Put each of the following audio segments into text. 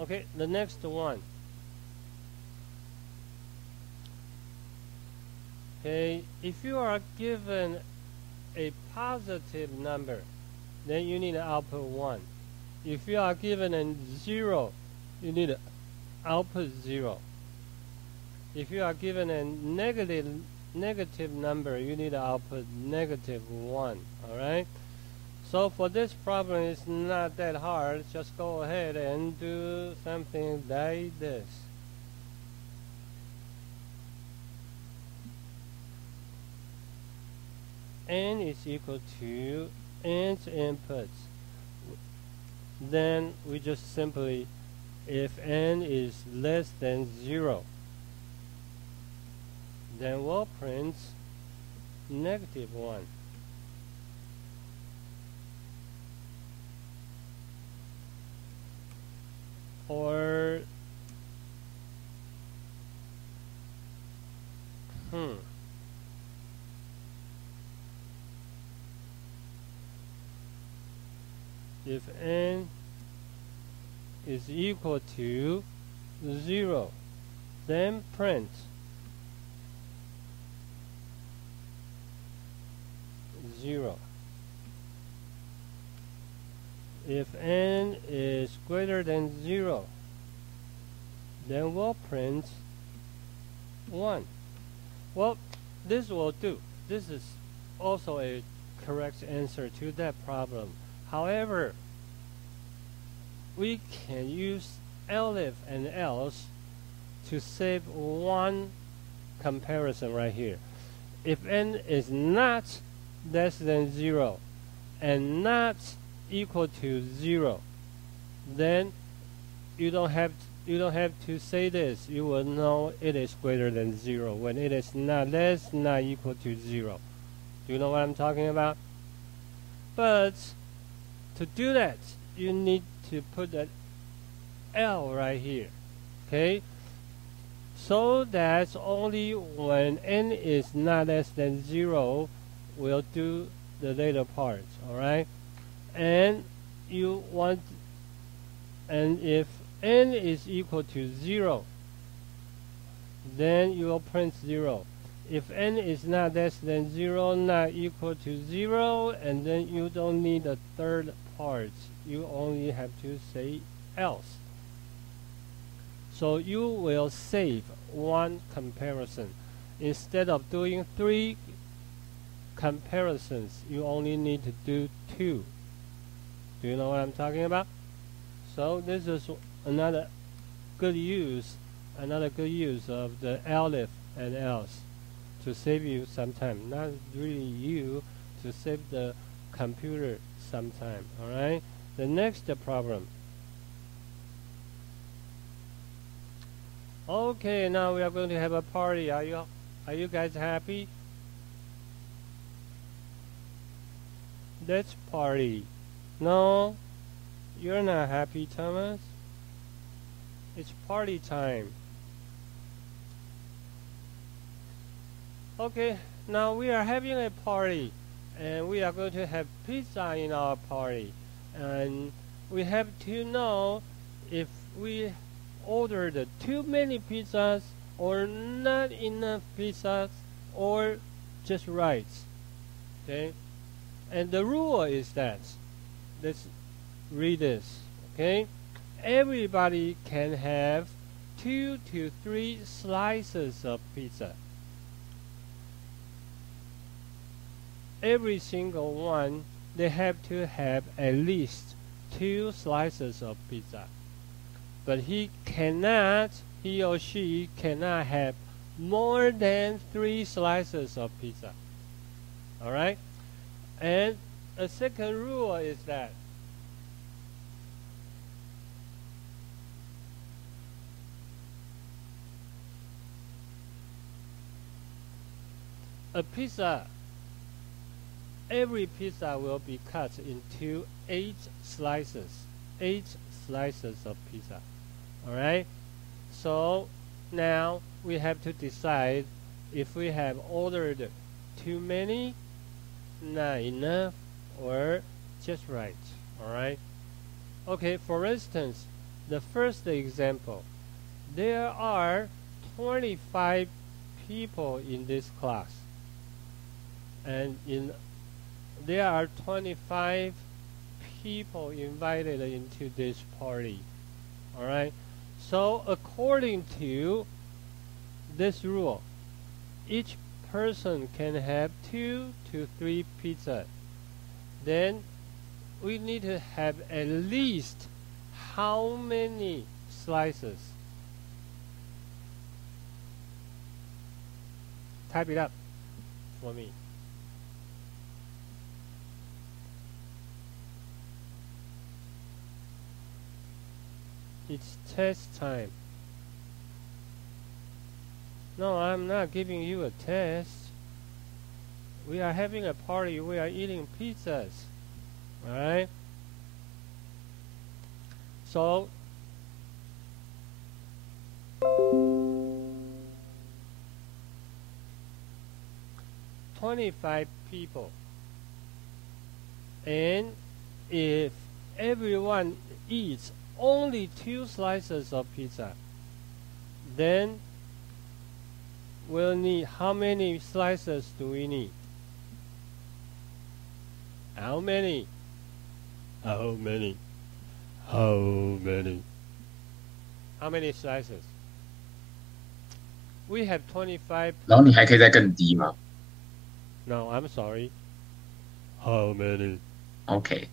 Okay, the next one. Okay, if you are given a positive number, then you need to output 1. If you are given a 0, you need to output 0. If you are given a negative number, you need to output -1. Alright? So for this problem, it's not that hard. Just go ahead and do something like this. N is equal to nth inputs. Then we just simply, if n is less than 0, then we'll print -1. Or if n is equal to 0, then print 0. If n is greater than 0, then we'll print 1. Well, this will do. This is also a correct answer to that problem. However, we can use elif and else to save one comparison right here. If n is not less than 0 and not equal to 0, then you don't have to say this. You will know it is greater than 0 when it is not less, not equal to 0. Do you know what I'm talking about? But to do that, you need to put that L right here, okay? So that only when n is not less than 0, we'll do the later part, all right? And if n is equal to 0, then you will print 0. If n is not less than 0, not equal to 0, and then you don't need the third part. You only have to say else. So you will save one comparison. Instead of doing 3 comparisons, you only need to do 2. Do you know what I'm talking about? So this is another good use of the elif and else to save you some time. Not really you, to save the computer some time. All right. The next problem. Okay, now we are going to have a party. Are you guys happy? Let's party. No, you're not happy, Thomas. It's party time. Okay, now we are having a party, and we are going to have pizza in our party. And we have to know if we ordered too many pizzas or not enough pizzas or just right. Okay? And the rule is that, let's read this, okay? Everybody can have 2 to 3 slices of pizza. Every single one, they have to have at least 2 slices of pizza. But he or she cannot have more than 3 slices of pizza. Alright? And a second rule is that every pizza will be cut into 8 slices. 8 slices of pizza. Alright? So now we have to decide if we have ordered too many, not enough, or just right. Alright? Okay, for instance, the first example. There are 25 people in this class, and there are 25 people invited into this party. All right. So according to this rule, each person can have 2 to 3 pizzas. Then we need to have at least how many slices? Type it up for me. It's test time. No, I'm not giving you a test. We are having a party. We are eating pizzas. Alright? So, "25 people. And if everyone eats only 2 slices of pizza, then we'll need, how many slices do we need? How many? How many? How many? How many slices? We have 25. 然后你还可以再更低吗 No, I'm sorry. How many? ？OK，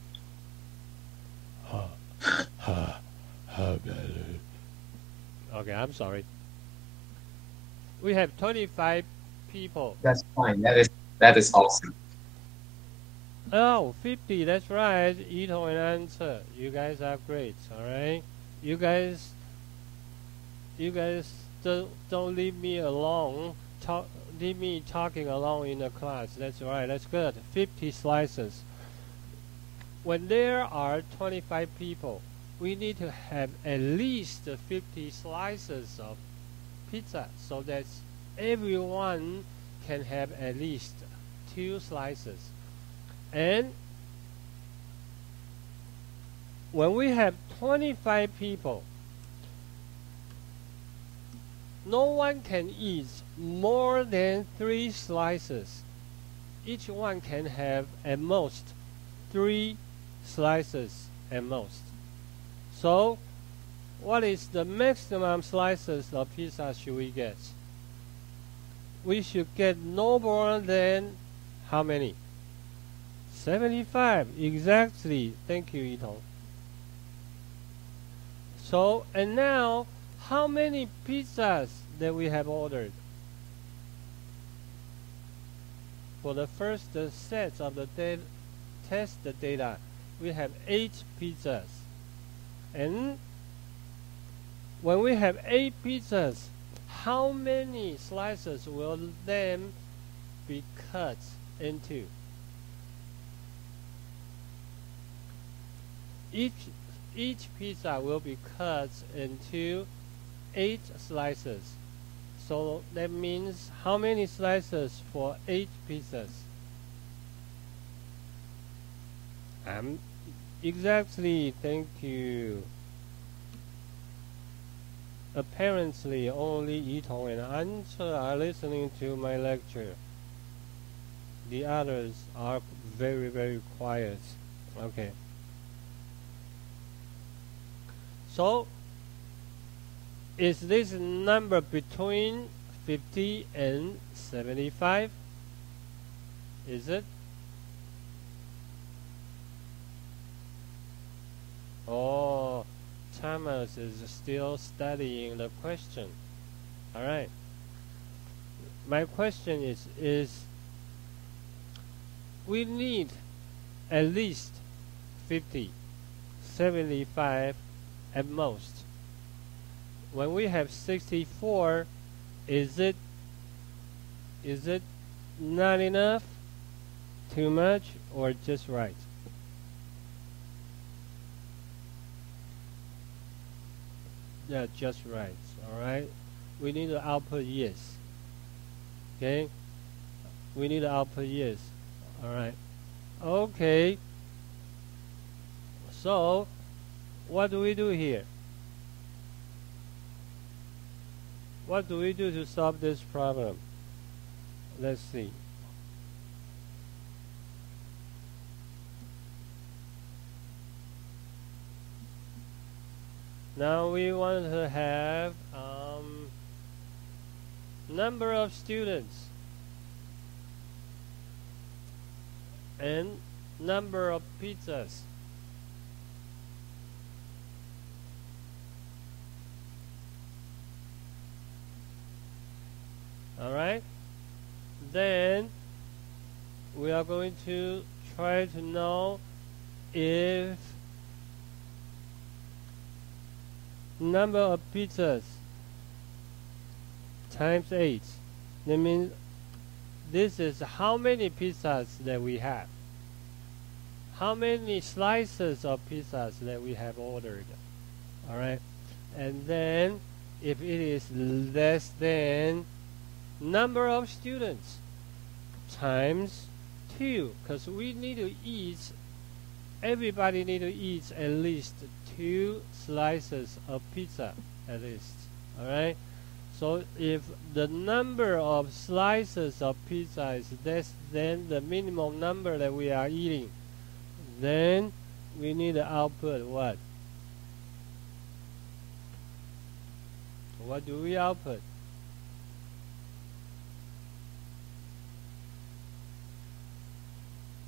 How many? Okay, I'm sorry. We have 25 people. That's fine. That is awesome. Oh, 50, that's right. Ito and answer. You guys are great, alright? You guys don't leave me alone. Leave me talking alone in the class. That's right, that's good. 50 slices. When there are 25 people, we need to have at least 50 slices of pizza so that everyone can have at least 2 slices. And when we have 25 people, no one can eat more than 3 slices. Each one can have at most 3 slices at most. So, what is the maximum slices of pizza should we get? We should get no more than how many? 75, exactly. Thank you, Ito. So, and now, how many pizzas that we have ordered? For the first set of the test data, we have 8 pizzas. And when we have 8 pizzas, how many slices will then be cut into? Each pizza will be cut into 8 slices. So that means how many slices for 8 pizzas? Exactly, thank you. Apparently only Ito and Ancha are listening to my lecture. The others are very, very quiet. Okay. So, is this number between 50 and 75? Is it? Oh, Thomas is still studying the question. All right. My question is we need at least 50, 75 at most. When we have 64, is it not enough, too much, or just right? Yeah, just right. All right. We need to output yes. Okay. We need to output yes. All right. Okay. So, what do we do here? what do we do to solve this problem? Let's see. Now we want to have number of students and number of pizzas. Alright, then we are going to try to know if number of pizzas times 8. That means this is how many pizzas that we have. How many slices of pizzas that we have ordered. Alright, and then if it is less than number of students times 2, because we need to eat, everybody need to eat at least 2 slices of pizza at least. Alright, so if the number of slices of pizza is less than the minimum number that we are eating, then we need to output what? What do we output?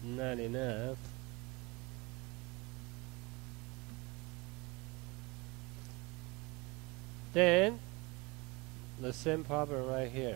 Not enough. Then the same problem right here.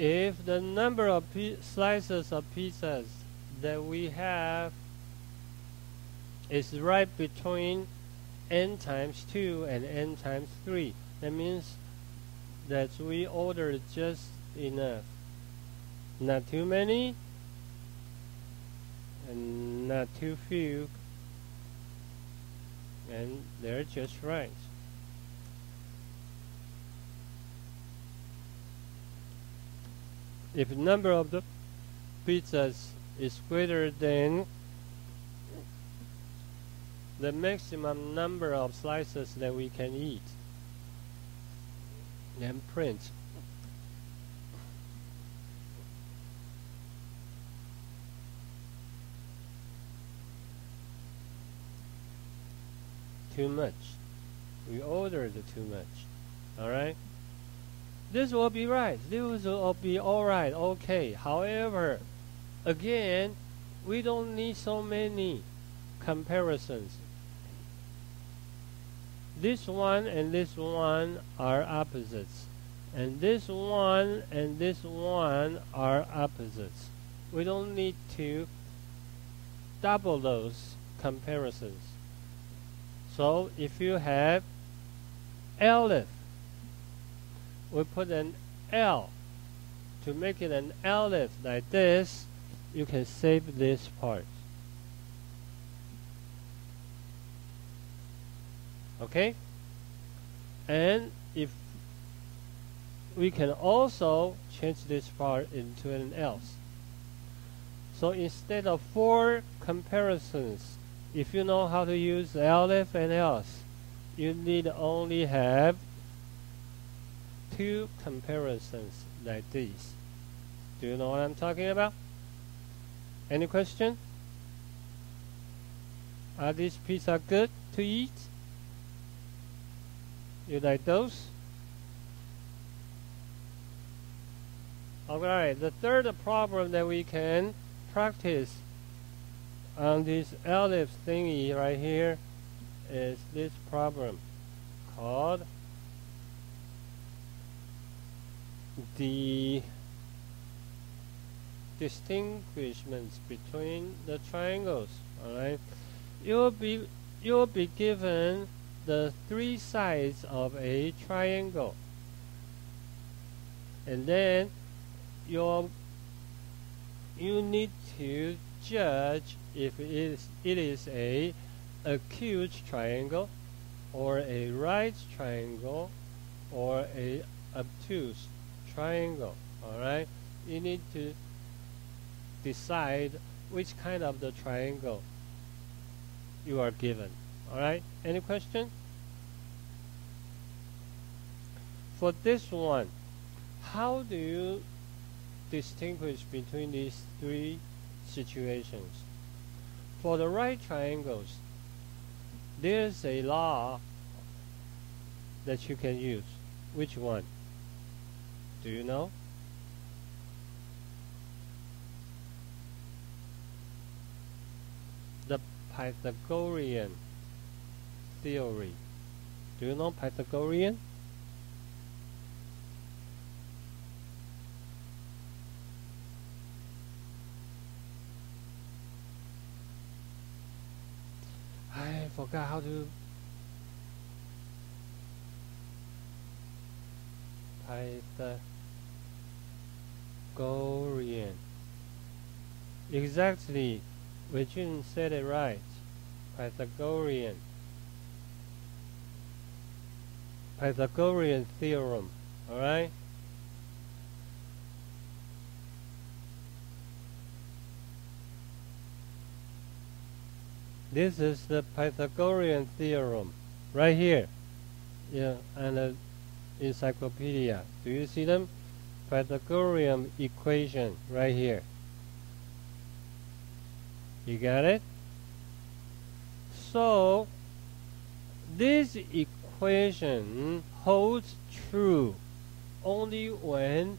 If the number of slices of pizzas that we have is right between n times 2 and n times 3, that means that we ordered just enough. Not too many and not too few, and they're just right. If number of the pizzas is greater than the maximum number of slices that we can eat, then print. Too much. We ordered too much. Alright? This will be right. This will be alright. Okay. However, again, we don't need so many comparisons. This one and this one are opposites. And this one and this one are opposites. We don't need to double those comparisons. So if you have Aleph, we put an L. To make it an Aleph like this, you can save this part. Okay? And if we can also change this part into an else. So instead of 4 comparisons, if you know how to use Aleph and else, you need only have 2 comparisons like these. Do you know what I'm talking about? Any question? Are these pizza good to eat? You like those? Alright, the third problem that we can practice on this Aleph thingy right here is this problem called the distinguishments between the triangles. Alright, you'll be given the 3 sides of a triangle. and then you need to judge if it is a acute triangle or a right triangle or a obtuse triangle. Alright, you need to decide which kind of the triangle you are given. Alright, any question? For this one, how do you distinguish between these three situations? For the right triangles, there's a law that you can use. Which one? Do you know? The Pythagorean theory. Do you know Pythagorean? I forgot how to. Pythagorean. Exactly. Wei-Jun said it right. Pythagorean. Pythagorean theorem. Alright? This is the Pythagorean theorem. Right here. Yeah, and the encyclopedia. Do you see them? Pythagorean equation right here. You got it? So this equation holds true only when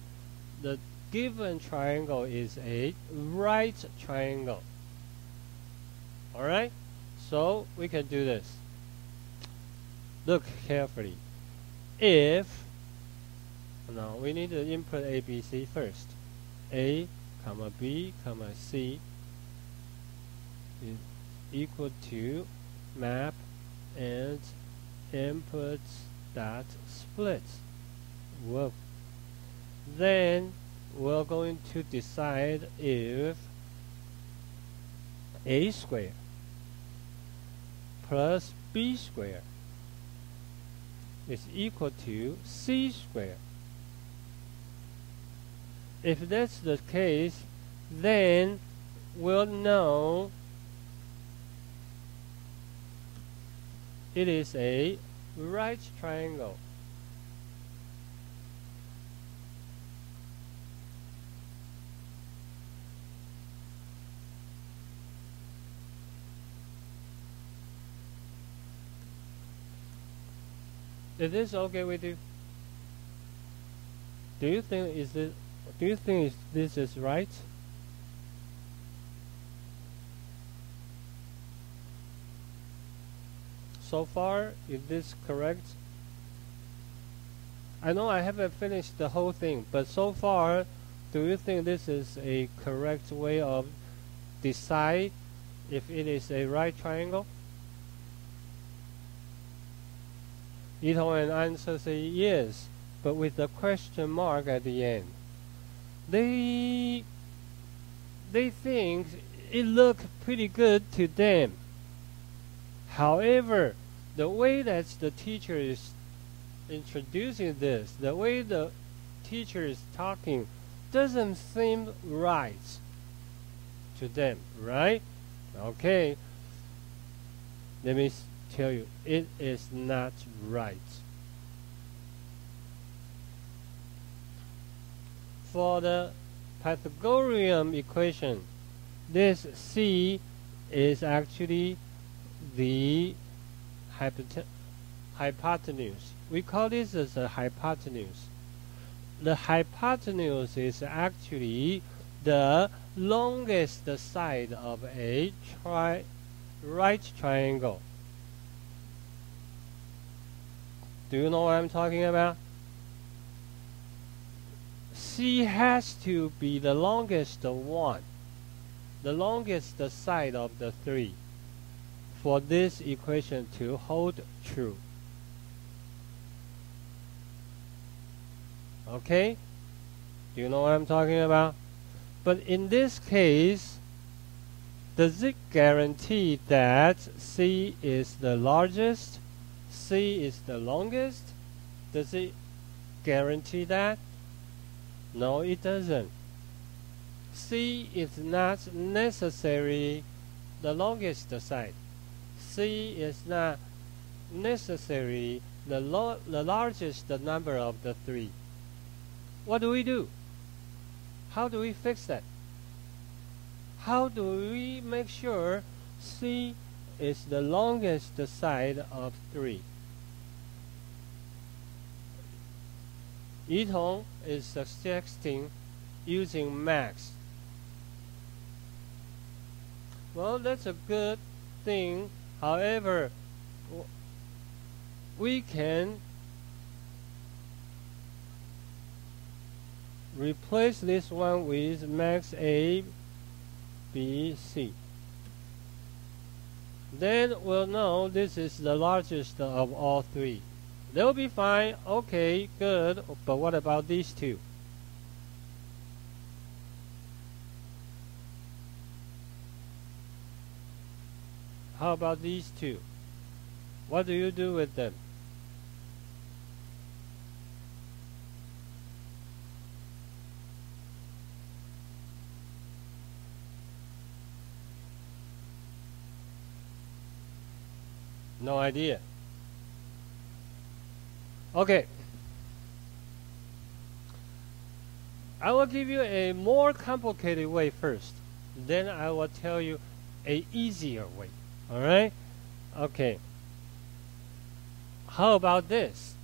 the given triangle is a right triangle. Alright? So we can do this. Look carefully. If now we need to input A, B, C first. A, comma B, comma C is equal to map and inputs dot splits. Well, then we're going to decide if A squared plus B squared is equal to C squared. If that's the case, then we'll know it is a right triangle. Is this okay with you? Do you think this is right? So far, is this correct? I know I haven't finished the whole thing, but so far, do you think this is a correct way of decide if it is a right triangle? Ito and answer say yes, but with the question mark at the end. They think it looked pretty good to them. However, the way that the teacher is introducing this, the way the teacher is talking, doesn't seem right to them, right? Okay, let me tell you, it is not right. For the Pythagorean equation, this C is actually the hypotenuse. We call this as a hypotenuse. The hypotenuse is actually the longest side of a right triangle. Do you know what I'm talking about? C has to be the longest one, the longest side of the three, for this equation to hold true. Okay? Do you know what I'm talking about? But in this case, does it guarantee that C is the largest, C is the longest? Does it guarantee that? No, it doesn't. C is not necessarily the longest side. C is not necessarily the largest number of the three. What do we do? How do we fix that? How do we make sure C is the longest side of 3? Yitong is suggesting using max. Well, that's a good thing. However, we can replace this one with max A, B, C. Then we'll know this is the largest of all three. They'll be fine. Okay, good. But what about these two? How about these two? What do you do with them? No idea. Okay. I will give you a more complicated way first. Then I will tell you an easier way. Alright? Okay. How about this?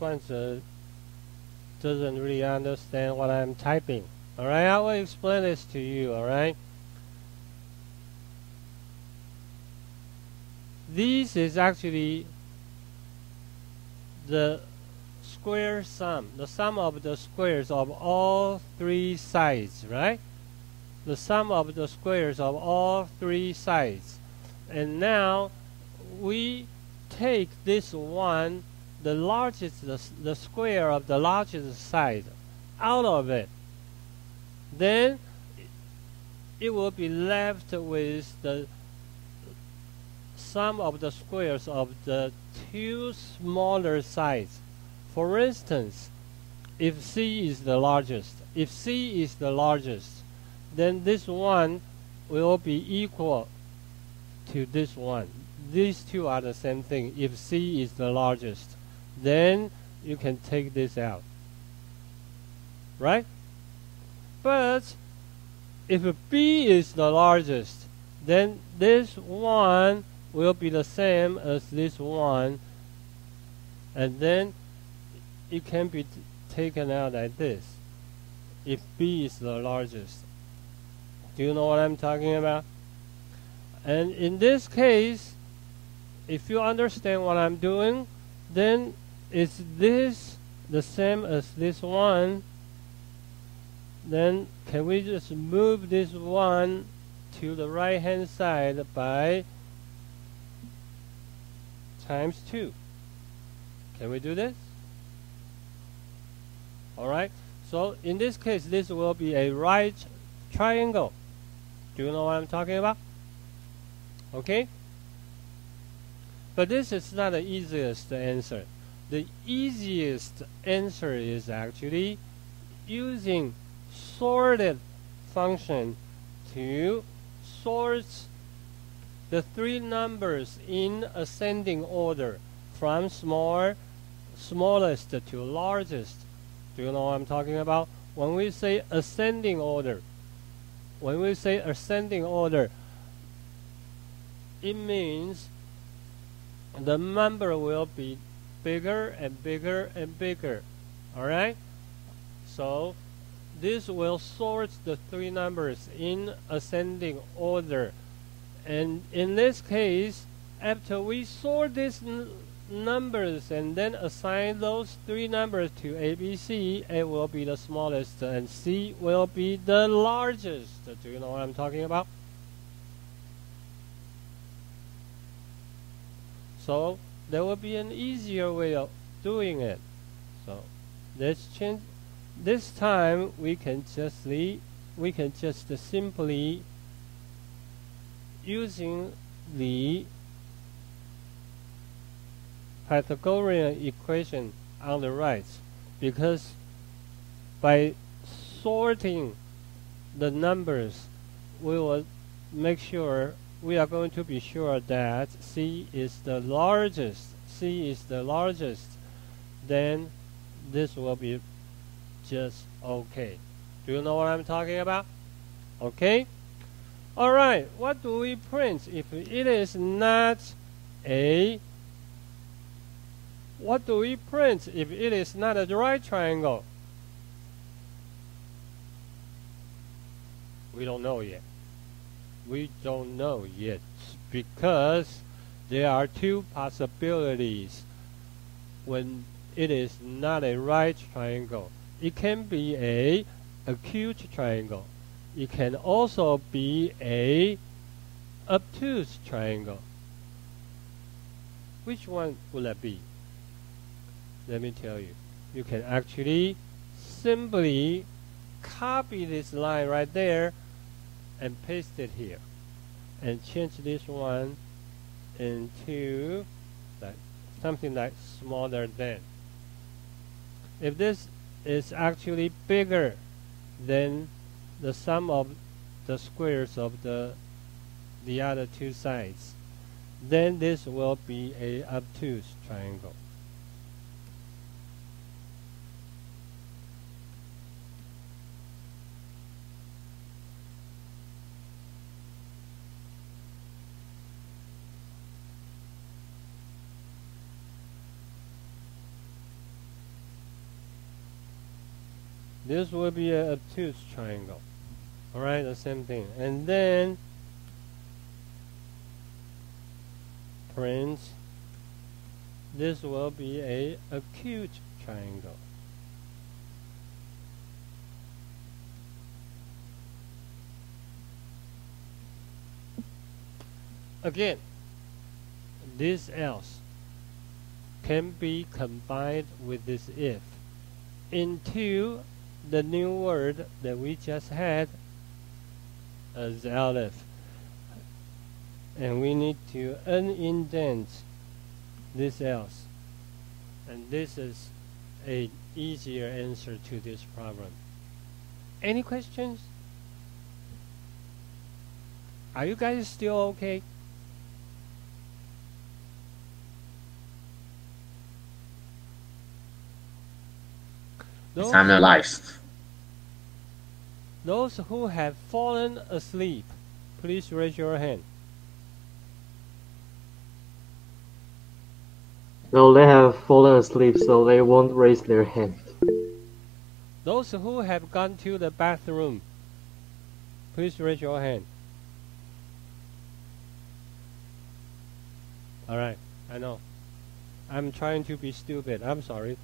Guanzi doesn't really understand what I'm typing. Alright, I will explain this to you, alright? This is actually the square sum, the sum of the squares of all three sides, right? The sum of the squares of all three sides. And now we take this one, the largest, the square of the largest side, out of it. Then it will be left with the sum of the squares of the two smaller sides. For instance, if C is the largest, then this one will be equal to this one. These two are the same thing. If C is the largest, then you can take this out, right? But if B is the largest, then this one will be the same as this one, and then it can be taken out like this if B is the largest. Do you know what I'm talking about? And in this case, if you understand what I'm doing, then is this the same as this one? Then can we just move this one to the right hand side by times 2? Can we do this? Alright, so in this case this will be a right triangle. Do you know what I'm talking about? Okay? But this is not the easiest answer. The easiest answer is actually using sorted function to sort the three numbers in ascending order from smallest to largest. Do you know what I'm talking about? When we say ascending order, it means the number will be bigger and bigger and bigger. Alright? So this will sort the three numbers in ascending order. And in this case, after we sort these numbers and then assign those three numbers to A, B, C, A will be the smallest and C will be the largest. Do you know what I'm talking about? So there will be an easier way of doing it. So let's change. This time we can just simply using the Pythagorean equation on the right, because by sorting the numbers we will make sure we are going to be sure that C is the largest. C is the largest. Then this will be just okay. Do you know what I'm talking about? Okay? Alright, what do we print if it is not a... What do we print if it is not a right triangle? We don't know yet. We don't know yet because there are two possibilities when it is not a right triangle. It can be a acute triangle. It can also be a obtuse triangle. Which one will it be? Let me tell you. You can actually simply copy this line right there and paste it here. And change this one into something like smaller than. If this is actually bigger than the sum of the squares of the other two sides, then this will be a obtuse triangle. This will be an obtuse triangle. Alright, the same thing. And then print, this will be a acute triangle. Again, this else can be combined with this if into the new word that we just had as aleph, and we need to unindent this else, and this is an easier answer to this problem. Any questions? Are you guys still okay? I'm alive. Those who have fallen asleep, please raise your hand. No, they have fallen asleep, so they won't raise their hand. Those who have gone to the bathroom, please raise your hand. Alright, I know. I'm trying to be stupid. I'm sorry.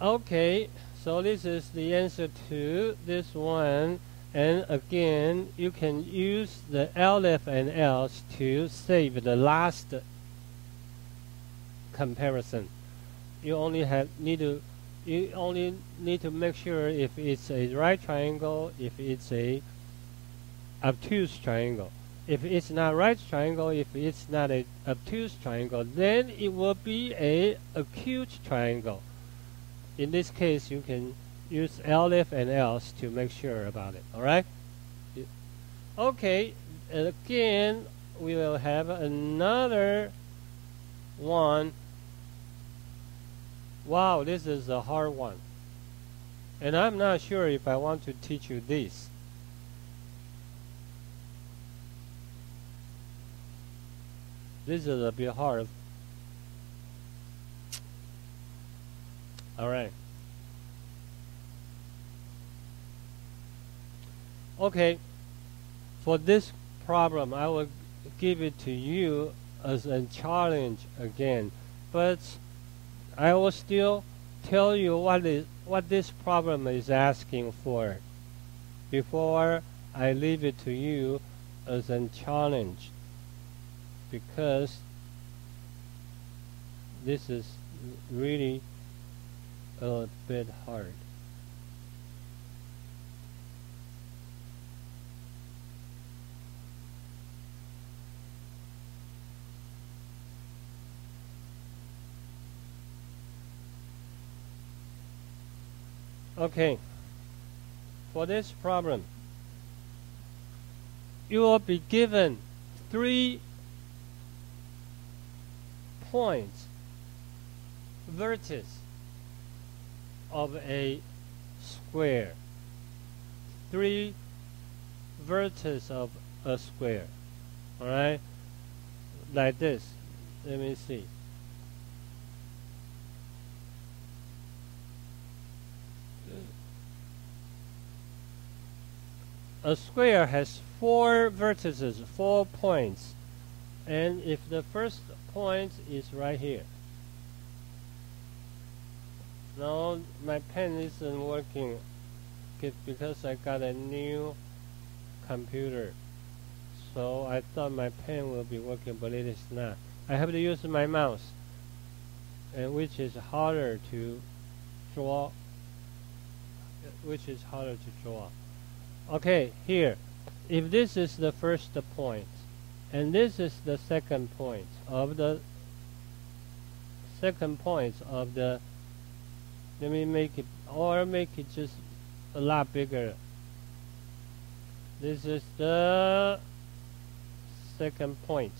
Okay, so this is the answer to this one. And again, you can use the elif and else to save the last comparison. You only need to make sure if it's a right triangle, if it's a obtuse triangle. If it's not right triangle, if it's not a obtuse triangle, then it will be a acute triangle. In this case, you can use elif and else to make sure about it. Alright? Okay, and again, we will have another one. Wow, this is a hard one. And I'm not sure if I want to teach you this. This is a bit hard. All right. Okay, for this problem, I will give it to you as a challenge again, but I will still tell you what this problem is asking for before I leave it to you as a challenge, because this is really a bit hard. Okay, for this problem, you will be given 3 points, vertices of a square. 3 vertices of a square. Alright? Like this. Let me see. A square has 4 vertices, 4 points. And if the first point is right here. No, my pen isn't working because I got a new computer. So I thought my pen will be working, but it is not. I have to use my mouse, and which is harder to draw. Okay, here. If this is the first point, and this is the second point of the let me make it, or make it just a lot bigger. This is the second point.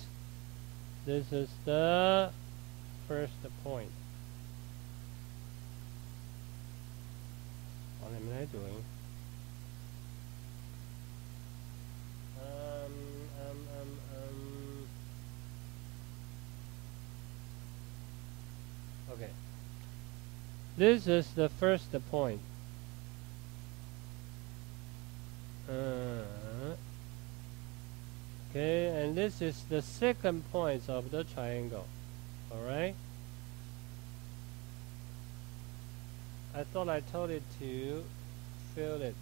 This is the first point. What am I doing? Okay. This is the first point. Okay, and this is the second point of the triangle. Alright? I thought I told it to fill it,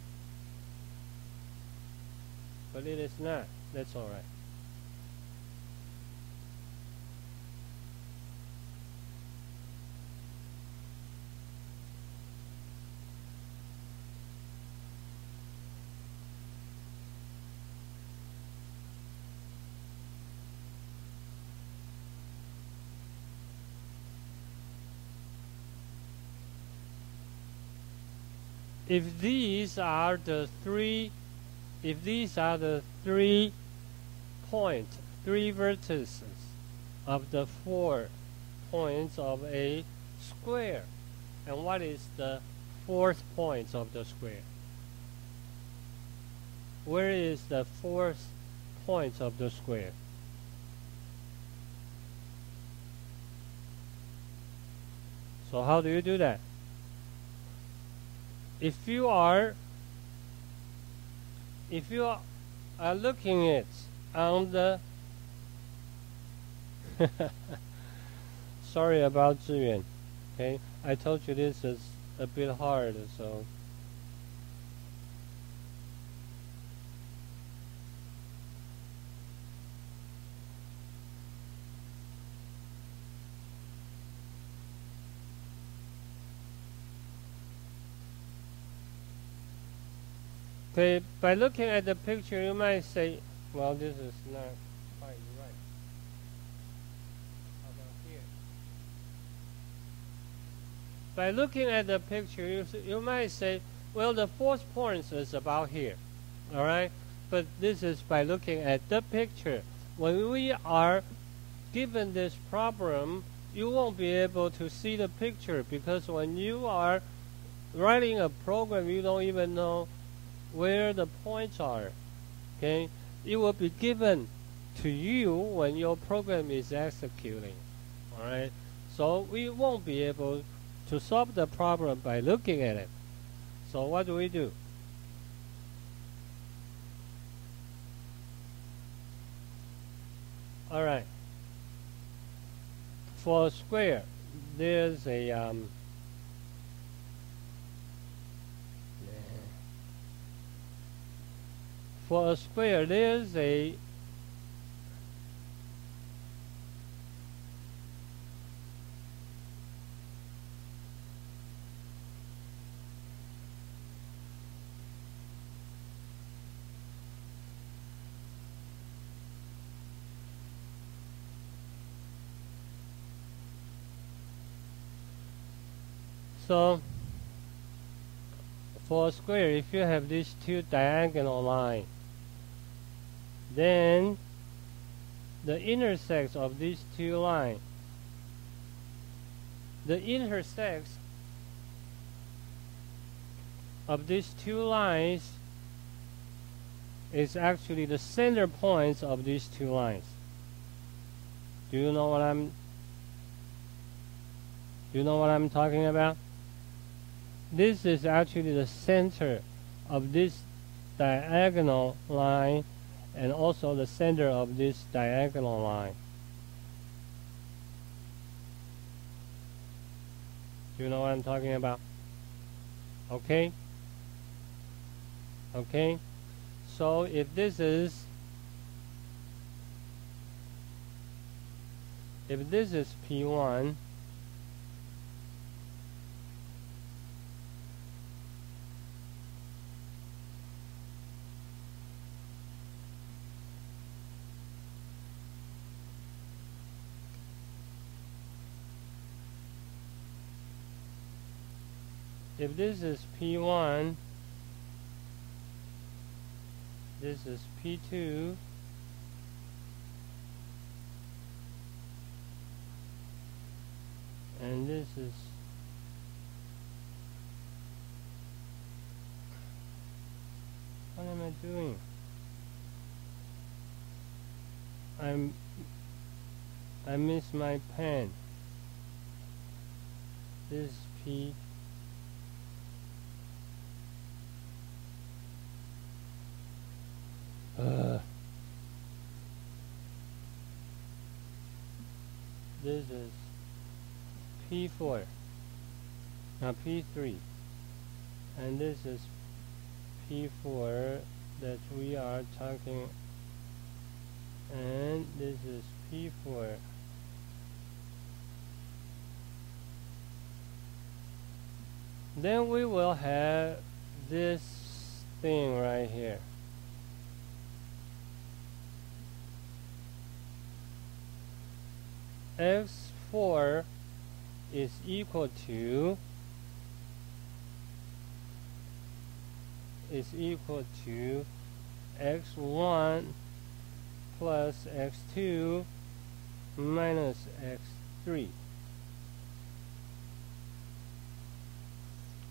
but it is not. That's alright. If these are the 3 points, 3 vertices of the 4 points of a square, and what is the 4th point of the square? Where is the 4th point of the square? So how do you do that? If you are looking at on the sorry about Zhiyuan. Okay, I told you this is a bit hard, so okay, by looking at the picture, you might say, well, this is not quite right. How about here? By looking at the picture, you might say, well, the 4th point is about here. All right? But this is by looking at the picture. When we are given this problem, you won't be able to see the picture, because when you are writing a program, you don't even know where the points are. Okay, it will be given to you when your program is executing. All right, so we won't be able to solve the problem by looking at it. So what do we do? All right. For a square, there's a for a square, there's a so for a square, if you have these two diagonal lines, then the intersects of these two lines, the intersects of these two lines is actually the center points of these two lines. Do you know what I'm talking about? This is actually the center of this diagonal line and also the center of this diagonal line. Do you know what I'm talking about? Okay? Okay? So if this is P1, if this is P1, this is P2, and this is what am I doing? I missed my pen. This is P. This is P4, now P3, and this is P4 that we are talking, and this is P4. Then we will have this thing right here. X4 is equal to x1 plus x2 minus x3.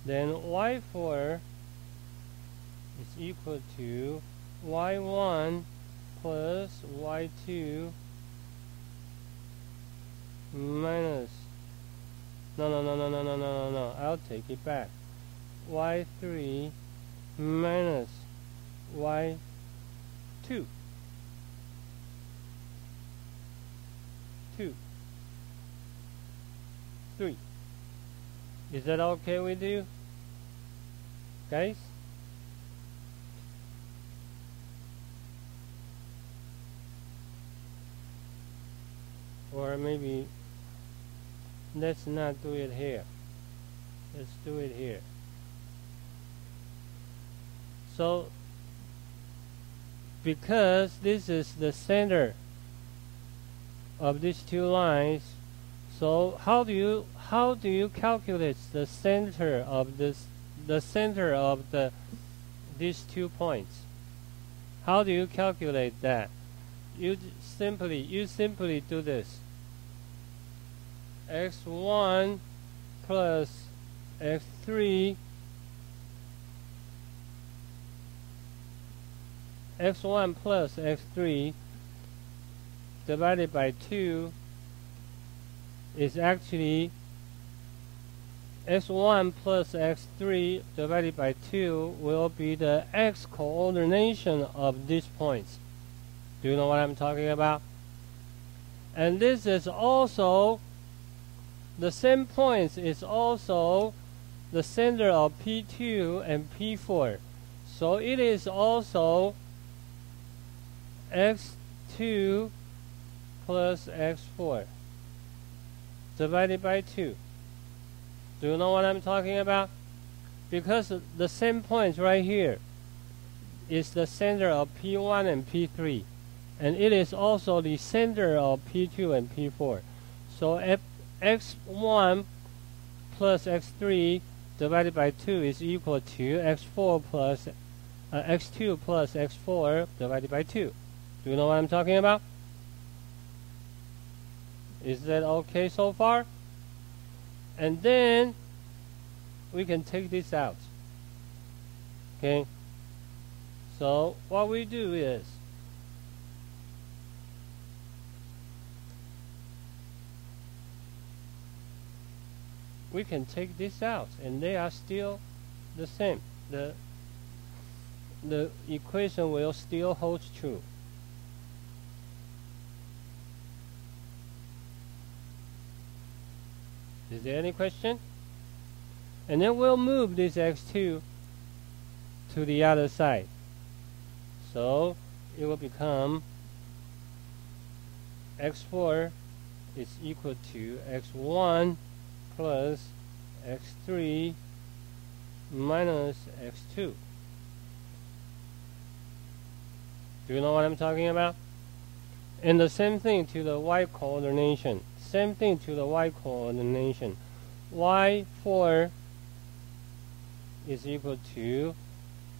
Then y4 is equal to y1 plus y2 minus no, I'll take it back. y3 minus y2. 3. Is that okay with you, guys? Or maybe let's not do it here. Let's do it here. So because this is the center of these two lines, so how do you calculate the center of these 2 points? How do you calculate that? You simply do this. x1 plus x3 x1 plus x3 divided by 2 is actually x1 plus x3 divided by 2 will be the x coordination of these points. Do you know what I'm talking about? And this is also the same points is also the center of P2 and P4. So it is also x2 plus x4 divided by 2. Do you know what I'm talking about? Because the same points right here is the center of P1 and P3. And it is also the center of P2 and P4. So x1 plus x3 divided by 2 is equal to x2 plus x4 divided by 2. Do you know what I'm talking about? Is that okay so far? And then we can take this out. Okay? So what we do is we can take this out, and they are still the same. The equation will still hold true. Is there any question? And then we'll move this x2 to the other side. So it will become x4 is equal to x1 plus x3 minus x2. Do you know what I'm talking about? And the same thing to the y coordination. Same thing to the y coordination. y4 is equal to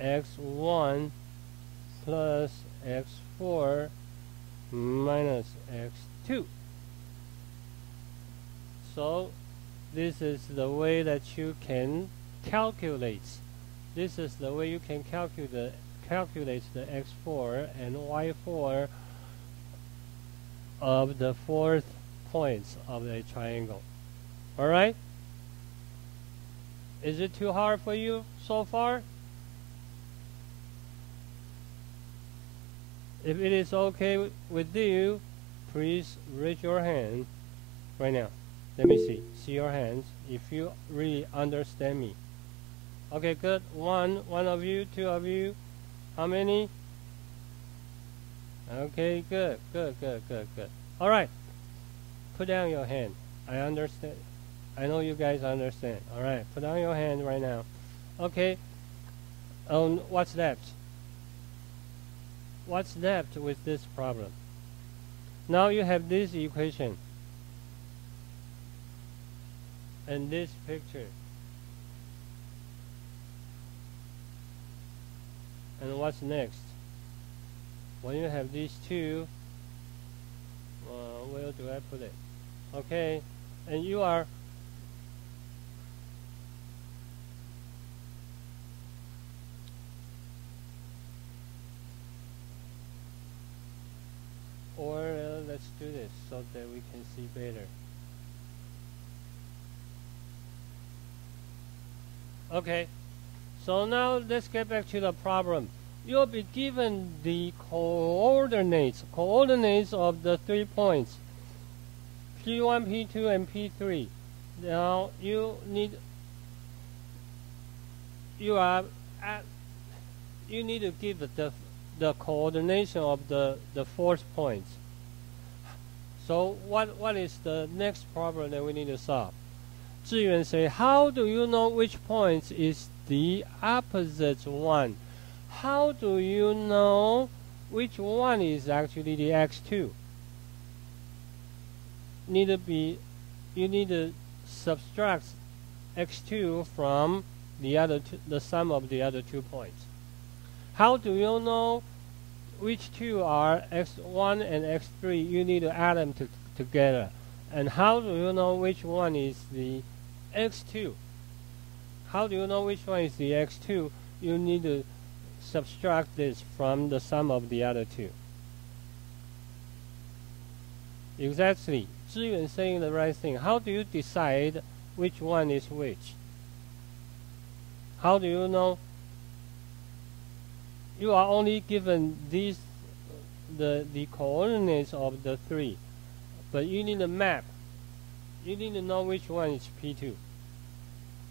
x1 plus x4 minus x2. So this is the way that you can calculate. This is the way you can calculate the x4 and y4 of the fourth points of the triangle. Alright? Is it too hard for you so far? If it is okay with you, please raise your hand right now. Let me see your hands if you really understand me. Okay, good. One of you, two of you. How many? Okay, good. All right. Put down your hand. I understand. I know you guys understand. All right. Put down your hand right now. Okay. What's left? What's left with this problem? Now you have this equation and this picture. And what's next? When you have these two, where do I put it? Okay, and you are let's do this so that we can see better. Okay, so now let's get back to the problem. You'll be given the coordinates of the 3 points, P1, P2, and P3. Now you need to give the coordination of the fourth points. So what is the next problem that we need to solve? Zhiyuan say, how do you know which point is the opposite one? How do you know which one is actually the x2? You need to subtract x2 from the sum of the other 2 points. How do you know which two are x1 and x3? You need to add them together. And how do you know which one is the x2? How do you know which one is the x2? You need to subtract this from the sum of the other 2. Exactly. Zhiyuan saying the right thing. How do you decide which one is which? How do you know? You are only given these the coordinates of the three, but you need a map. You need to know which one is P2.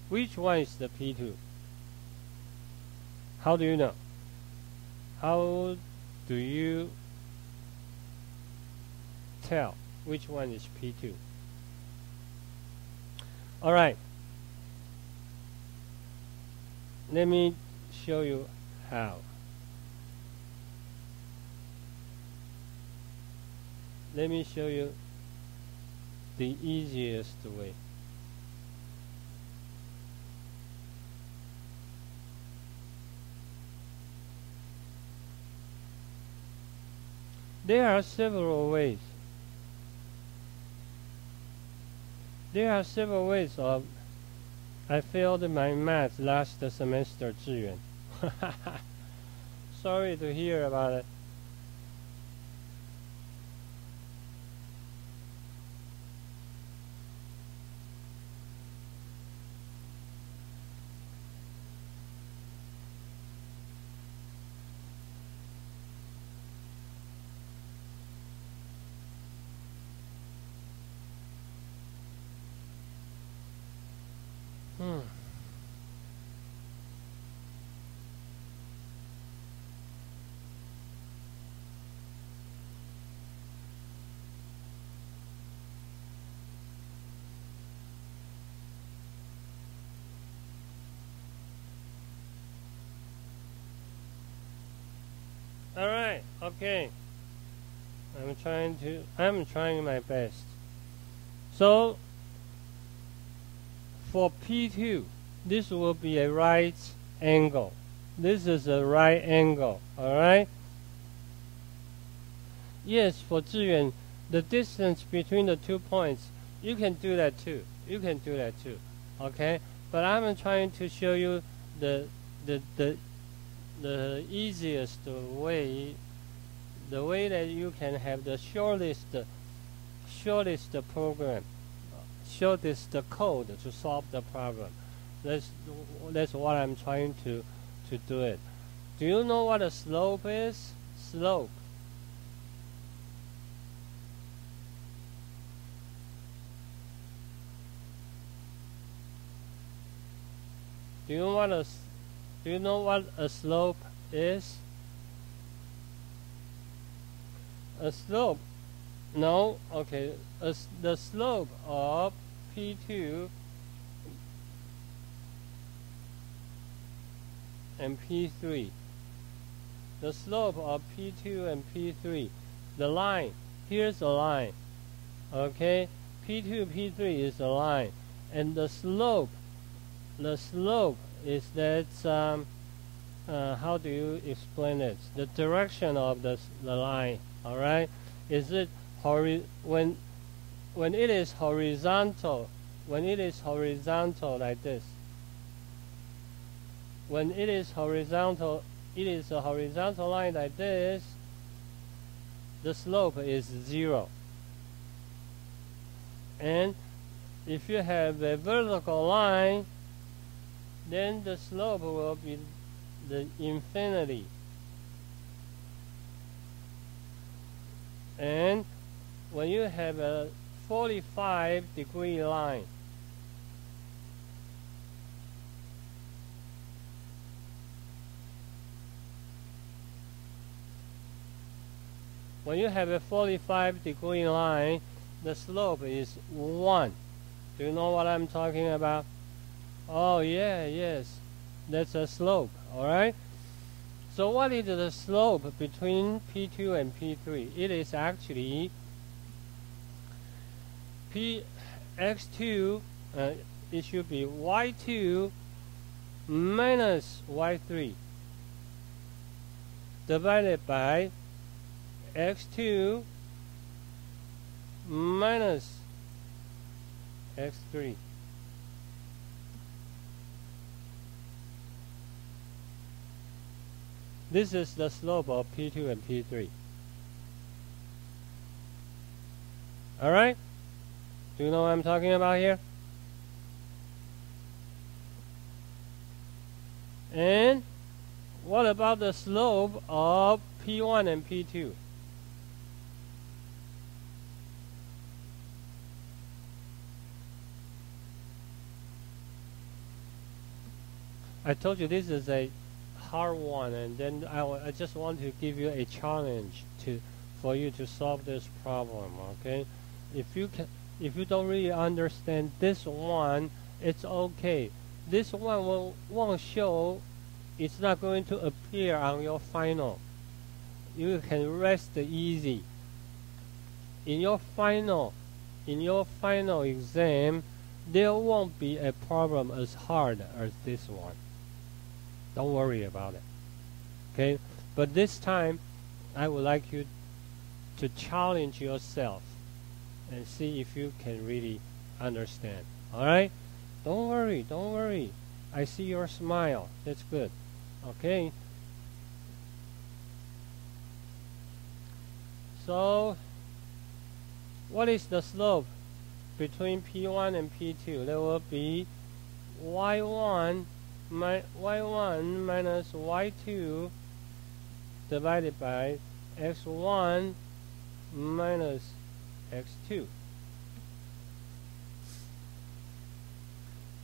Which one is the P2? How do you know? How do you tell which one is P2? Alright. Let me show you how. Let me show you the easiest way. There are several ways. There are several ways of. I failed my math last semester, 志愿. Sorry to hear about it. All right, okay. I'm trying my best. So for P2, this will be a right angle. This is a right angle, all right? Yes, for 志远, the distance between the 2 points, you can do that too. You can do that too, okay? But I'm trying to show you the easiest way, the way that you can have the shortest program, shortest code to solve the problem. That's what I'm trying to do it. Do you know what a slope is? Slope. Do you know what a slope is? A slope? No? Okay. The slope of P2 and P3. The slope of P2 and P3. The line. Here's a line. Okay? P2, P3 is a line. And the slope is that, how do you explain it? The direction of the line, all right? Is it when it is horizontal, like this? When it is horizontal, it is a horizontal line like this. The slope is 0. And if you have a vertical line, then the slope will be the infinity. And when you have a 45-degree line, the slope is 1. Do you know what I'm talking about? Oh yeah, yes, that's a slope, all right? So what is the slope between P2 and P3? It is actually x2, it should be y2 minus y3 divided by x2 minus x3. This is the slope of P2 and P3. Alright? Do you know what I'm talking about here? And what about the slope of P1 and P2? I told you this is a hard one, and then I just want to give you a challenge for you to solve this problem. Okay, if you don't really understand this one, it's okay. This one won't show. It's not going to appear on your final. You can rest easy. In your final exam, there won't be a problem as hard as this one. Don't worry about it. Okay? But this time, I would like you to challenge yourself and see if you can really understand. Alright? Don't worry. I see your smile. That's good. Okay? So, what is the slope between P1 and P2? There will be y1 minus y2 divided by x1 minus x2.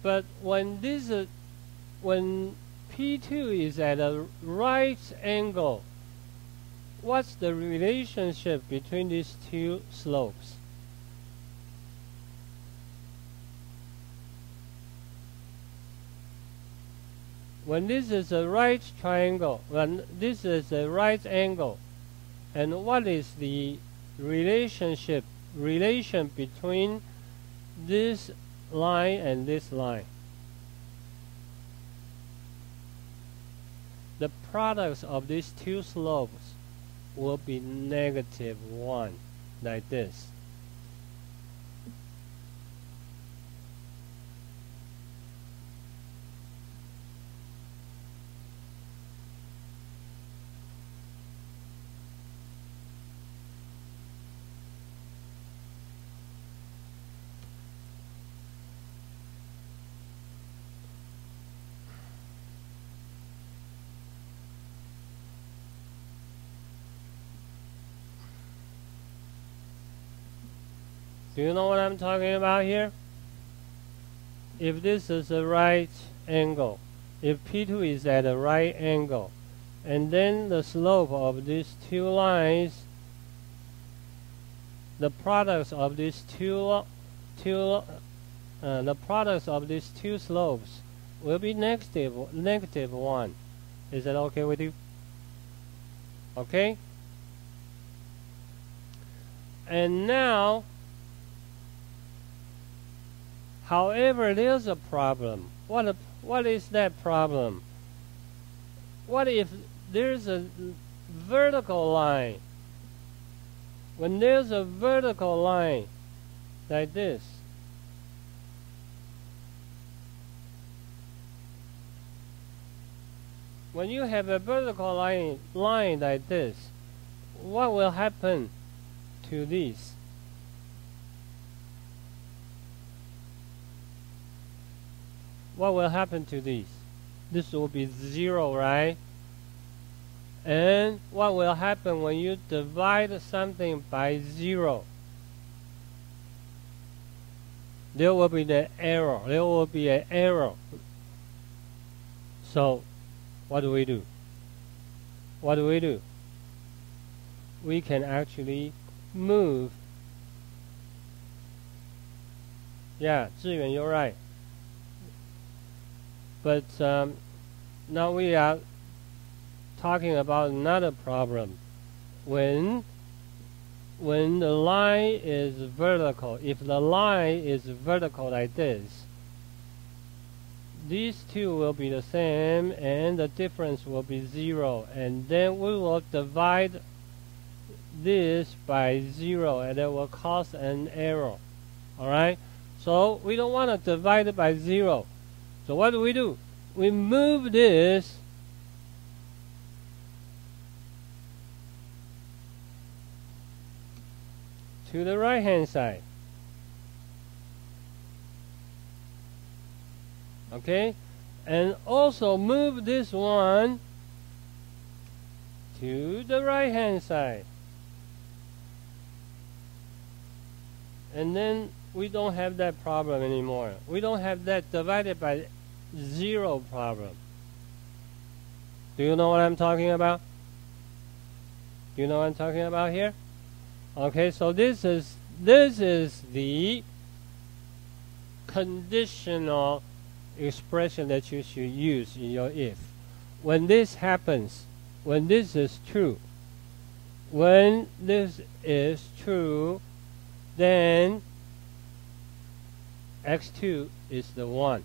But when P2 is at a right angle, what's the relationship between these two slopes? When this is a right triangle, when this is a right angle, and what is the relation between this line and this line? The products of these two slopes will be -1, like this. Do you know what I'm talking about here? If this is a right angle, if P2 is at a right angle, and then the slope of these two lines, the products of these two slopes will be -1. Is that okay with you? Okay? And now, however, there's a problem. What is that problem? What if there's a vertical line? When there's a vertical line like this, when you have a vertical line like this, what will happen to these? What will happen to these? This will be 0, right? And what will happen when you divide something by 0? There will be the error. There will be an error. So, what do we do? What do we do? We can actually move. Yeah, 志远, you're right. But now we are talking about another problem. When the line is vertical, if the line is vertical like this, these two will be the same, and the difference will be 0. And then we will divide this by 0, and that will cause an error. Alright? So we don't want to divide it by 0. So what do? We move this to the right hand side. Okay? And also move this one to the right hand side. And then we don't have that problem anymore. We don't have that divided by 0 problem. Do you know what I'm talking about? Do you know what I'm talking about here? Okay, so this is the conditional expression that you should use in your if. When this happens, when this is true, when this is true, then x2 is the one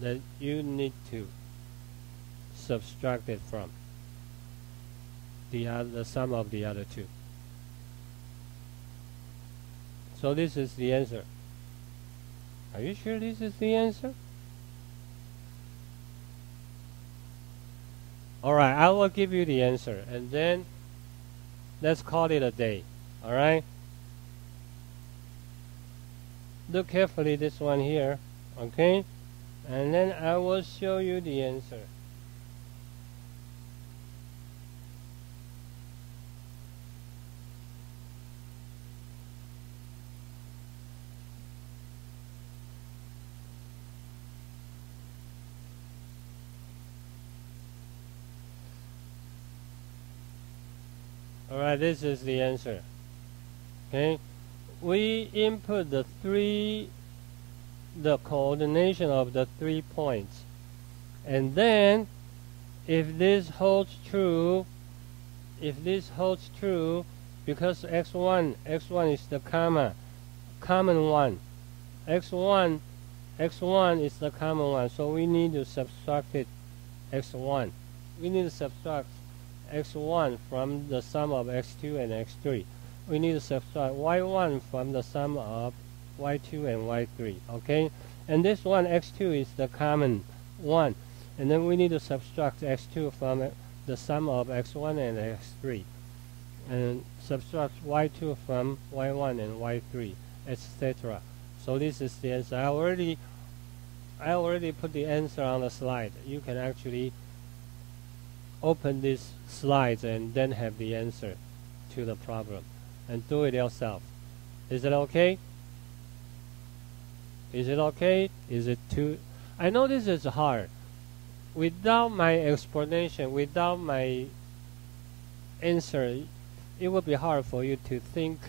that you need to subtract it from the sum of the other two. So this is the answer. Are you sure this is the answer? Alright, I will give you the answer and then let's call it a day. Alright? Look carefully this one here, okay? And then I will show you the answer. Alright, this is the answer. Okay? We input the coordination of the 3 points. And then if this holds true, because x1 is the common one. x1 is the common one, so we need to subtract it x1. We need to subtract x1 from the sum of x2 and x3. We need to subtract y1 from the sum of y2 and y3. Okay? And this one, x2, is the common one. And then we need to subtract x2 from the sum of x1 and x3. And subtract y2 from y1 and y3, etc. So this is the answer. I already put the answer on the slide. You can actually open these slides and then have the answer to the problem and do it yourself. Is it okay? Is it okay? Is it too? I know this is hard. Without my explanation, without my answer, it would be hard for you to think,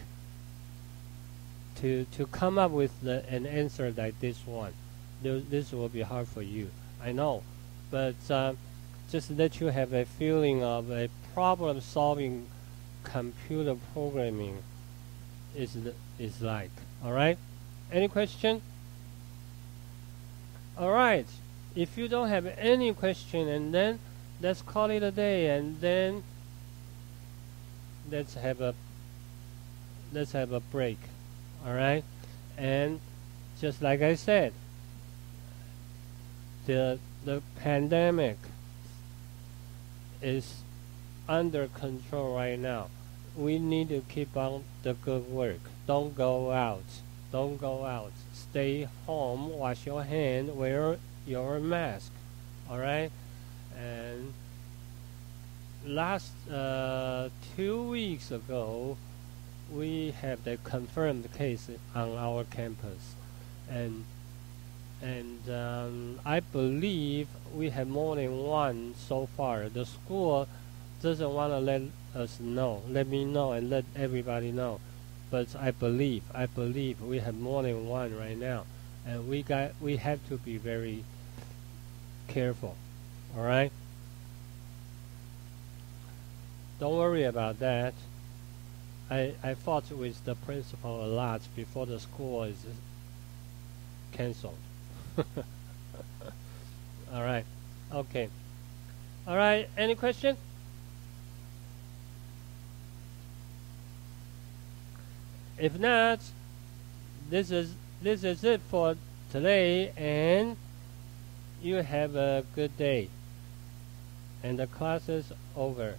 to come up with an answer like this one. This will be hard for you. I know, but just let you have a feeling of a problem-solving computer programming is like. All right? Any question? All right. If you don't have any question, and then let's call it a day, and then let's have a break. All right? And just like I said, the pandemic is under control right now. We need to keep on the good work. Don't go out. Don't go out. Stay home. Wash your hand. Wear your mask. All right. And last 2 weeks ago, we have the confirmed case on our campus, and I believe we have more than one so far. The school doesn't want to let us know, let me know, and let everybody know. But I believe we have more than one right now, and we have to be very careful. All right. Don't worry about that. I fought with the principal a lot before the school is canceled. All right. Okay. All right. Any question? If not, this is it for today, and you have a good day. And the class is over.